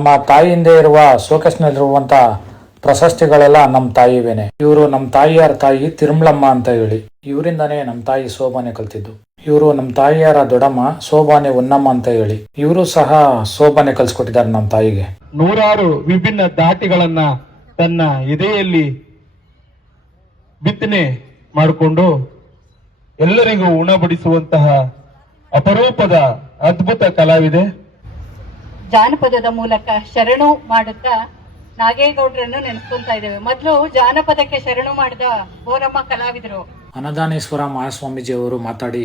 ನಮ್ಮ ತಾಯಿ ಹಿಂದೆ ಇರುವ ಶೋಕೇಶ್ನಲ್ಲಿರುವಂತ ಪ್ರಶಸ್ತಿಗಳೆಲ್ಲ ನಮ್ಮ ತಾಯಿವೇನೆ. ಇವರು ನಮ್ಮ ತಾಯಿಯಾರ ತಾಯಿ ತಿರುಮಲಮ್ಮ ಅಂತ ಹೇಳಿ, ಇವರಿಂದಾನೇ ನಮ್ಮ ತಾಯಿ ಶೋಭಾನೆ ಕಲ್ತಿದ್ದು. ಇವರು ನಮ್ಮ ತಾಯಿಯಾರ ದೊಡ್ಡಮ್ಮ ಶೋಭಾನೆ ಉನ್ನಮ್ಮ ಅಂತ ಹೇಳಿ, ಇವರು ಸಹ ಶೋಭಾನೆ ಕಲ್ಸ್ಕೊಟ್ಟಿದ್ದಾರೆ ನಮ್ಮ ತಾಯಿಗೆ. ನೂರಾರು ವಿಭಿನ್ನ ದಾಟಿಗಳನ್ನ ತನ್ನ ಎದೆಯಲ್ಲಿ ಬಿತ್ತನೆ ಮಾಡಿಕೊಂಡು ಎಲ್ಲರಿಗೂ ಉಣಬಡಿಸುವಂತಹ ಅಪರೂಪದ ಅದ್ಭುತ ಕಲಾವಿದೆ. ಜಾನಪದದ ಮೂಲಕ ಶರಣು ಮಾಡುತ್ತಾ ನಾಗೇಗೌಡರನ್ನು ನೆನೆಸ್ಕೊಂತಾ ಇದ್ದೇವೆ. ಮೊದಲು ಜಾನಪದಕ್ಕೆ ಶರಣು ಮಾಡಿದ ಬೋರಮ್ಮ ಕಲಾವಿದರು. ಅನ್ನದಾನೇಶ್ವರ ಮಹಾಸ್ವಾಮೀಜಿ ಅವರು ಮಾತಾಡಿ,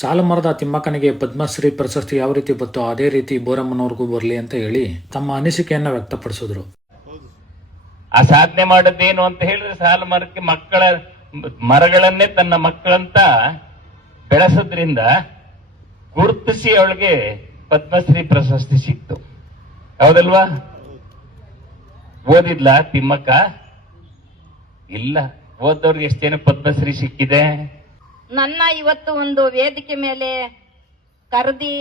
ಸಾಲುಮರದ ತಿಮ್ಮಕ್ಕನಿಗೆ ಪದ್ಮಶ್ರೀ ಪ್ರಶಸ್ತಿ ಯಾವ ರೀತಿ ಬತ್ತೋ ಅದೇ ರೀತಿ ಬೋರಮ್ಮನವ್ರಿಗೂ ಬರಲಿ ಅಂತ ಹೇಳಿ ತಮ್ಮ ಅನಿಸಿಕೆಯನ್ನ ವ್ಯಕ್ತಪಡಿಸಿದ್ರು. ಆ ಸಾಧನೆ ಮಾಡೋದೇನು ಅಂತ ಹೇಳಿದ್ರೆ ಸಾಲು ಮರಕ್ಕೆ ಮರಗಳನ್ನೇ ತನ್ನ ಮಕ್ಕಳಂತ ಬೆಳೆಸೋದ್ರಿಂದ ಗುರುತಿಸಿ ಅವಳಿಗೆ ಪದ್ಮಶ್ರೀ ಪ್ರಶಸ್ತಿ ಸಿಕ್ತು. ಹೌದಲ್ವಾ? ಓದಿದ್ಲ ತಿಮ್ಮಕ್ಕ? ಇಲ್ಲ. ಓದೋರ್ಗೆ ಎಷ್ಟು ಜನ ಪದ್ಮಶ್ರೀ ಸಿಕ್ಕಿದೆ? ನನ್ನ ಇವತ್ತು ಒಂದು ವೇದಿಕೆ ಮೇಲೆ ಕರೆದಿ,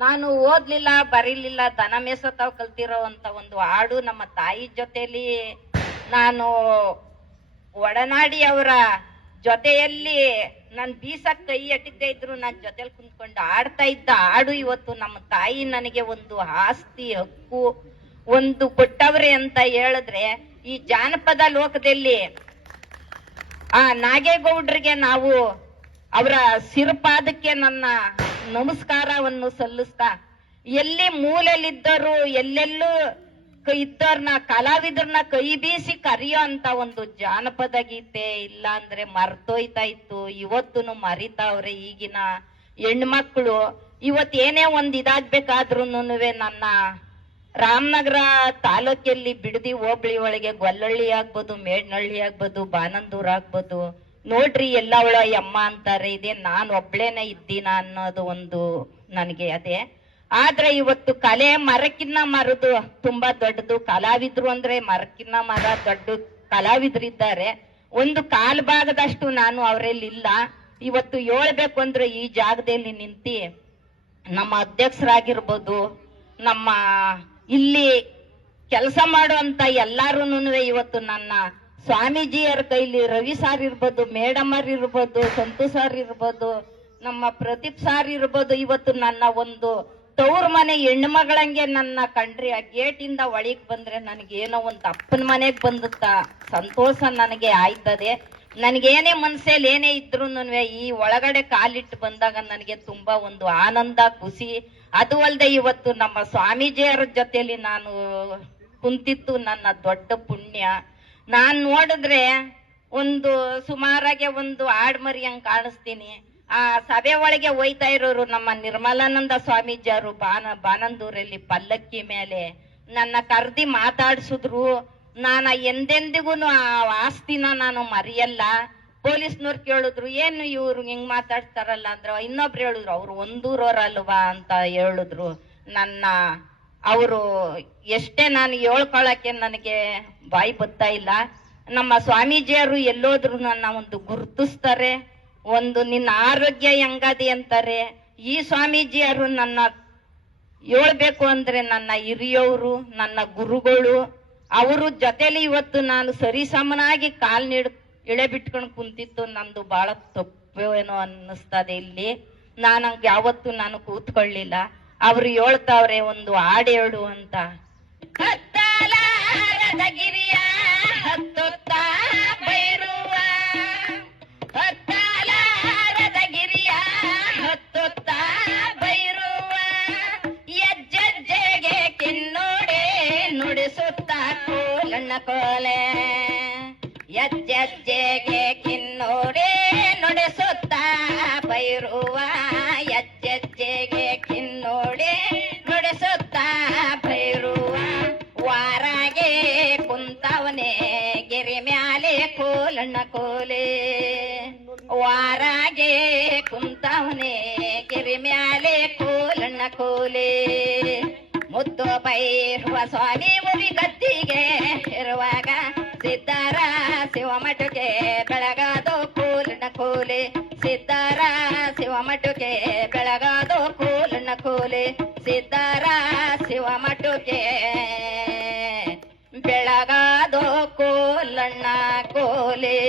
ನಾನು ಓದ್ಲಿಲ್ಲ ಬರೀಲಿಲ್ಲ ದನ ಮೇಸತಾವ್ ಕಲ್ತಿರೋ ಅಂತ ಒಂದು ಹಾಡು ನಮ್ಮ ತಾಯಿ ಜೊತೆಲಿ ನಾನು ಒಡನಾಡಿ ಅವರ ಜೊತೆಯಲ್ಲಿ ನಾನು ಬೀಸಕ್ ಕೈ ಅಟ್ಟಿದ್ದೇ ಇದ್ರು ನನ್ನ ಜೊತೆಲಿ ಕುಂತ್ಕೊಂಡು ಆಡ್ತಾ ಇದ್ದ ಹಾಡು ಇವತ್ತು ನಮ್ಮ ತಾಯಿ ನನಗೆ ಒಂದು ಆಸ್ತಿ ಹಕ್ಕು ಒಂದು ಕೊಟ್ಟವ್ರೆ ಅಂತ ಹೇಳಿದ್ರೆ, ಈ ಜಾನಪದ ಲೋಕದಲ್ಲಿ ಆ ನಾಗೇಗೌಡ್ರಿಗೆ ನಾವು ಅವರ ಸಿರಪಾದಕ್ಕೆ ನನ್ನ ನಮಸ್ಕಾರವನ್ನು ಸಲ್ಲಿಸ್ತಾ, ಎಲ್ಲಿ ಮೂಲೆಯಲ್ಲಿದ್ದರು ಎಲ್ಲೆಲ್ಲೂ ಇದ್ದವ್ರನ್ನ ಕಲಾವಿದ್ರನ್ನ ಕೈ ಬೀಸಿ ಕರೆಯೋ ಅಂತ ಒಂದು ಜಾನಪದ ಗೀತೆ ಇಲ್ಲ ಅಂದ್ರೆ ಮರ್ತೋಯ್ತಾ ಇತ್ತು. ಇವತ್ತು ಮರಿತಾವ್ರೆ ಈಗಿನ ಹೆಣ್ಮಕ್ಳು. ಇವತ್ತು ಏನೇ ಒಂದ್ ಇದಾಗ್ಬೇಕಾದ್ರೂ ನನ್ನ ರಾಮನಗರ ತಾಲೂಕಲ್ಲಿ ಬಿಡದಿ ಹೋಬಳಿ ಒಳಗೆ ಗೊಲ್ಲಹಳ್ಳಿ ಆಗ್ಬೋದು, ಮೇಡ್ನಹಳ್ಳಿ ಆಗ್ಬೋದು, ಬಾನಂದೂರ್ ಆಗ್ಬೋದು, ನೋಡ್ರಿ ಎಲ್ಲ ಅವಳ ಅಮ್ಮ ಅಂತಾರೆ. ಇದೇ ನಾನು ಒಬ್ಳೇನೆ ಇದ್ದೀನ ಅನ್ನೋದು ಒಂದು ನನಗೆ ಅದೇ. ಆದ್ರೆ ಇವತ್ತು ಕಲೆ ಮರಕ್ಕಿನ್ನ ಮರದು ತುಂಬಾ ದೊಡ್ಡದು. ಕಲಾವಿದ್ರು ಅಂದ್ರೆ ಮರಕ್ಕಿನ್ನ ಮರ ದೊಡ್ಡ ಕಲಾವಿದ್ರಿದ್ದಾರೆ. ಒಂದು ಕಾಲ್ ಭಾಗದಷ್ಟು ನಾನು ಅವರಲ್ಲಿ ಇಲ್ಲ. ಇವತ್ತು ಹೇಳ್ಬೇಕು ಅಂದ್ರೆ ಈ ಜಾಗದಲ್ಲಿ ನಿಂತಿ ನಮ್ಮ ಅಧ್ಯಕ್ಷರಾಗಿರ್ಬೋದು, ನಮ್ಮ ಇಲ್ಲಿ ಕೆಲಸ ಮಾಡುವಂತ ಎಲ್ಲಾರು ಇವತ್ತು ನನ್ನ ಸ್ವಾಮೀಜಿಯರ ಕೈಲಿ ರವಿ ಸಾರ್ ಇರ್ಬೋದು, ಮೇಡಮರ್ ಇರ್ಬೋದು, ಸಂತು ಸಾರ್ ಇರ್ಬೋದು, ನಮ್ಮ ಪ್ರದೀಪ್ ಸಾರ್ ಇರ್ಬೋದು, ಇವತ್ತು ನನ್ನ ಒಂದು ತವ್ರ ಮನೆ ಹೆಣ್ಣು ಮಗಳಂಗೆ ನನ್ನ ಕಂಡ್ರಿ ಆ ಗೇಟಿಂದ ಒಳಗ್ ಬಂದ್ರೆ ನನಗೇನೋ ಒಂದು ಅಪ್ಪನ ಮನೆಗ್ ಬಂದುತ್ತ ಸಂತೋಷ ನನಗೆ ಆಯ್ತದೆ. ನನಗೇನೇ ಮನ್ಸಲ್ಲಿ ಏನೇ ಇದ್ರು ಈ ಒಳಗಡೆ ಕಾಲಿಟ್ಟು ಬಂದಾಗ ನನಗೆ ತುಂಬಾ ಒಂದು ಆನಂದ ಖುಷಿ. ಅದು ಅಲ್ಲದೆ ಇವತ್ತು ನಮ್ಮ ಸ್ವಾಮೀಜಿಯರ ಜೊತೆಲಿ ನಾನು ಕುಂತಿತ್ತು ನನ್ನ ದೊಡ್ಡ ಪುಣ್ಯ. ನಾನ್ ನೋಡಿದ್ರೆ ಒಂದು ಸುಮಾರಾಗೆ ಒಂದು ಆಡ್ಮರಿಯಂಗ್ ಕಾಣಿಸ್ತೀನಿ. ಆ ಸಭೆ ಒಳಗೆ ಹೋಯ್ತಾ ಇರೋರು ನಮ್ಮ ನಿರ್ಮಲಾನಂದ ಸ್ವಾಮೀಜಿಯವರು ಬಾನಂದೂರಲ್ಲಿ ಪಲ್ಲಕ್ಕಿ ಮೇಲೆ ನನ್ನ ಕರ್ದಿ ಮಾತಾಡ್ಸಿದ್ರು. ನಾನು ಎಂದೆಂದಿಗೂ ಆ ಆಸ್ತಿನ ನಾನು ಮರೆಯಲ್ಲ. ಪೊಲೀಸ್ನವ್ರು ಕೇಳಿದ್ರು, ಏನು ಇವ್ರು ಹಿಂಗ್ ಮಾತಾಡ್ತಾರಲ್ಲ ಅಂದ್ರ, ಇನ್ನೊಬ್ರು ಹೇಳಿದ್ರು ಅವ್ರು ಒಂದೂರವ್ರಲ್ವಾ ಅಂತ ಹೇಳಿದ್ರು. ನನ್ನ ಅವರು ಎಷ್ಟೇ ನಾನು ಹೇಳ್ಕೊಳಕ್ಕೆ ನನಗೆ ಬಾಯಿ ಬರ್ತಾ ಇಲ್ಲ. ನಮ್ಮ ಸ್ವಾಮೀಜಿಯವರು ಎಲ್ಲೋದ್ರು ನನ್ನ ಒಂದು ಗುರುತಿಸ್ತಾರೆ. ಒಂದು ನಿನ್ನ ಆರೋಗ್ಯ ಹೆಂಗದಿ ಅಂತಾರೆ. ಈ ಸ್ವಾಮೀಜಿಯವರು ನನ್ನ ಹೇಳ್ಬೇಕು ಅಂದ್ರೆ ನನ್ನ ಹಿರಿಯವರು, ನನ್ನ ಗುರುಗಳು, ಅವರು ಜೊತೆಲಿ ಇವತ್ತು ನಾನು ಸರಿಸಮನಾಗಿ ಕಾಲ್ ಇಳೆ ಬಿಟ್ಕೊಂಡು ಕುಂತಿತ್ತು. ನಂದು ಬಹಳ ತಪ್ಪೇನೋ ಅನ್ನಿಸ್ತದೆ. ಇಲ್ಲಿ ನಾನಂಗೆ ಯಾವತ್ತು ನಾನು ಕೂತ್ಕೊಳ್ಳಿಲ್ಲ. ಅವ್ರು ಹೇಳ್ತಾವ್ರೆ ಒಂದು ಹಾಡು ಹೇಳು ಅಂತ. ಗಿರಿಯ ಹತ್ತುತ್ತಾ ಬೈರುವ, ಹತ್ತಲಾರದ ಗಿರಿಯ ಹತ್ತುತ್ತಾ ಬೈರುವ, ಹೆಜ್ಜೆಜ್ಜೆಗೆ ಕಿನ್ನೋಡೆ ನುಡಿಸುತ್ತ ಕೋಲಣ್ಣ ಕೋಲೆ, ಹೆಜ್ಜೆಜ್ಜೆಗೆ ಕಿನ್ನೋಡೆ ನುಡಿಸುತ್ತ ಬೈರುವ, ಹೆಜ್ಜೆಜ್ಜೆಗೆ ಕಿನ್ನೋಡೆ ನುಡಿಸುತ್ತ ಬೈರುವ, ವಾರಾಗೆ ಕುಂತವನೇ ಗಿರಿ ಮ್ಯಾಲೆ ಕೋಲಣ್ಣ ಕೋಲೆ, ವಾರಾಗೆ ಕುಂತವನೇ ಗಿರಿ ಮ್ಯಾಲೆ ಕೋಲಣ್ಣ ಕೋಲೆ. ಮುದ್ದು ಬೈರುವ ಸ್ವಾಮಿ ಮುರಿ ಗದ್ದಿಗೆ ಇರುವಾಗ ಸಿದ್ಧರ ಶಿವಮಠಕ್ಕೆ ಬೆಳಗಾದೋ ಕೋಲಣ್ಣ ಕೋಲೆ, ಸಿದ್ಧರ ಶಿವಮಠಕ್ಕೆ ಬೆಳಗಾದೋ ಕೋಲಣ್ಣ ಕೋಲೆ, ಸಿದ್ಧರ ಶಿವಮಠಕ್ಕೆ ಬೆಳಗಾದೋ ಕೋಲಣ್ಣ ಕೋಲೆ